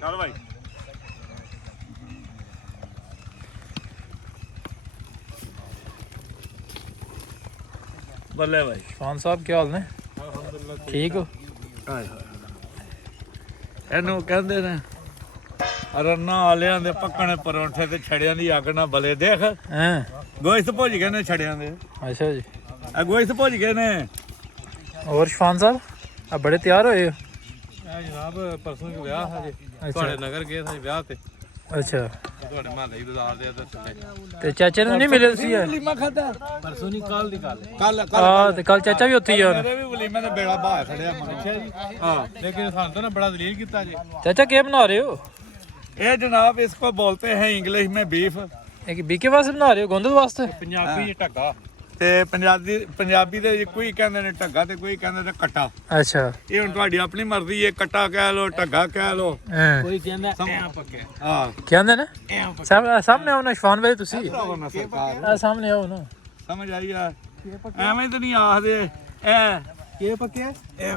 चल भाई बल्ले भाई खान साहब क्या हाल ने? ठीक हो? ਇਹਨੂੰ ਕਹਿੰਦੇ ਨੇ ਰੰਨਾ ਵਾਲਿਆਂ ਦੇ ਪੱਕਣੇ ਪਰੌਂਠੇ ਤੇ ਛੜਿਆਂ ਦੀ ਅੱਗ ਨਾ ਬਲੇ ਦੇਖ हैं ਗੋਸ਼ਤ ਭੁੱਜ ਗਏ ਨੇ ਛੜਿਆਂ ਦੇ अच्छा जी। ਆ ਗੋਸ਼ਤ ਭੁੱਜ ਗਏ ਨੇ और शफान साहब अब बड़े तैयार होए हो? जनाब परसों के ब्याह था जी अच्छा ਤੁਹਾਡੇ ਨਗਰ ਗਏ ਸੀ ਵਿਆਹ ਤੇ अच्छा ਤੁਹਾਡੇ ਮਹੱਲੇ ਹੀ ਬਾਜ਼ਾਰ ਦੇ ਅੰਦਰ ਚੱਲੇ ते चाचा ने नहीं मिले तुसी यार? ਵਲੀਮਾ ਖਾਦਾ ਪਰਸੋਂ ਨਹੀਂ ਕੱਲ ਦੀ ਗੱਲ ਕੱਲ हां ते कल चाचा भी उत्थे ही और ਮੇਰੇ ਵੀ ਵਲੀਮੇ ਦੇ ਬੇੜਾ ਬਾਹਰ ਖੜਿਆ ਮਨ ਹਾਂ ਲੇਕਿਨ ਸਾਨੂੰ ਤਾਂ ਨਾ ਬੜਾ ਦਲੀਲ ਕੀਤਾ ਜੀ चाचा क्या बना रहे हो? ये जनाब इसको बोलते हैं इंग्लिश में बीफ एक बीके वास्ते बना रहे हो गोंदल वास्ते? ਪੰਜਾਬੀ ਚ ਢੱਗਾ ਤੇ ਪੰਜਾਬੀ ਦੇ ਕੋਈ ਕਹਿੰਦੇ ਨੇ ਢੱਗਾ ਤੇ ਕੋਈ ਕਹਿੰਦੇ ਨੇ ਕੱਟਾ अच्छा ਇਹ ਹੁਣ ਤੁਹਾਡੀ ਆਪਣੀ ਮਰਜ਼ੀ ਹੈ ਕੱਟਾ ਕਹਿ ਲੋ ਢੱਗਾ ਕਹਿ ਲੋ हैं ਕੋਈ ਕਹਿੰਦਾ ਐਂ ਪੱਕਿਆ ਹਾਂ क्या कहंदे ने? सामने आओ ना शफान भाई तुसी ਭਰਾਵਾ ਨਾ ਸਰਕਾਰ आ सामने आओ ना। ਸਮਝ ਆਈ ਆ ਐਵੇਂ ਤਾਂ ਨਹੀਂ ਆਖਦੇ ਕੀ ਪੱਕਿਆ ਐ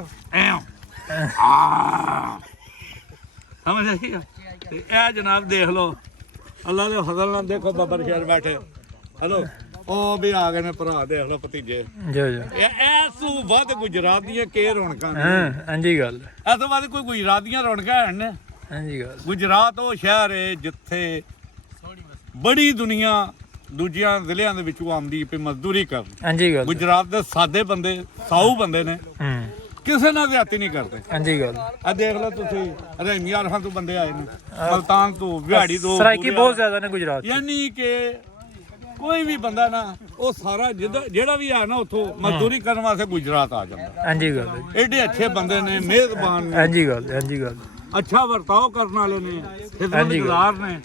ਸਮਝ ਆਈ ਆ ਤੇ ਇਹ ਜਨਾਬ ਦੇਖ ਲੋ ਅੱਲਾ ਦੇ ਫਜ਼ਲ ਨਾਲ ਦੇਖੋ ਬੱਬਰ ਸ਼ਹਿਰ ਬੈਠੇ ਹਲੋ ਉਹ ਵੀ ਆ ਗਏ ਨੇ ਭਰਾ ਦੇਖ ਲੋ ਭਤੀਜੇ जो जो ਇਹ ਸੂ ਵੱਧ ਗੁਜਰਾਤ ਦੀਆਂ ਕੇ ਰੌਣਕਾਂ ਨੇ हैं हां जी गल ਇਹ ਤੋਂ ਬਾਅਦ ਕੋਈ ਗੁਜਰਾਤ ਦੀਆਂ ਰੌਣਕਾਂ ਹਨ ਨੇ हां जी गल ਗੁਜਰਾਤ ਉਹ ਸ਼ਹਿਰ ਹੈ ਜਿੱਥੇ ਬੜੀ ਦੁਨੀਆ ਦੂਜਿਆਂ ਜ਼ਿਲ੍ਹਿਆਂ ਦੇ ਵਿੱਚੋਂ ਆਉਂਦੀ ਪਈ ਮਜ਼ਦੂਰੀ ਕਰਨ हां जी गल ਗੁਜਰਾਤ ਦੇ ਸਾਦੇ ਬੰਦੇ ਸਾਊ ਬੰਦੇ ਨੇ ਕਿਸੇ ਨਾਲ ਜ਼ਿਆਦਤੀ ਨਹੀਂ ਕਰਦੇ हां जी गल ਆ ਦੇਖ ਲਓ ਤੁਸੀਂ ਰਹਿਮੀਆਂ ਰਹਾਂ ਤੋਂ ਬੰਦੇ ਆਏ ਨੇ ਮਲਤਾਨ ਤੋਂ ਵਿਹਾੜੀ ਤੋਂ सराइकी बहुत ज्यादा ने गुजरात में। ਯਾਨੀ ਕਿ ਕੋਈ ਵੀ ਬੰਦਾ ਨਾ ਉਹ ਸਾਰਾ ਜਿਹੜਾ ਵੀ ਆ ਨਾ ਉੱਥੋਂ ਮਜ਼ਦੂਰੀ ਕਰਨ ਵਾਸਤੇ ਗੁਜਰਾਤ ਆ ਜਾਂਦਾ हां जी गल ਐਡੇ ਅੱਛੇ ਬੰਦੇ ਨੇ ਮਿਹਰਬਾਨ ਨੇ हां जी गल हां जी गल ਅੱਛਾ ਵਰਤਾਓ ਕਰਨ ਵਾਲੇ ਨੇ ਖਿਦਮਤਗੁਜ਼ਾਰ ਨੇ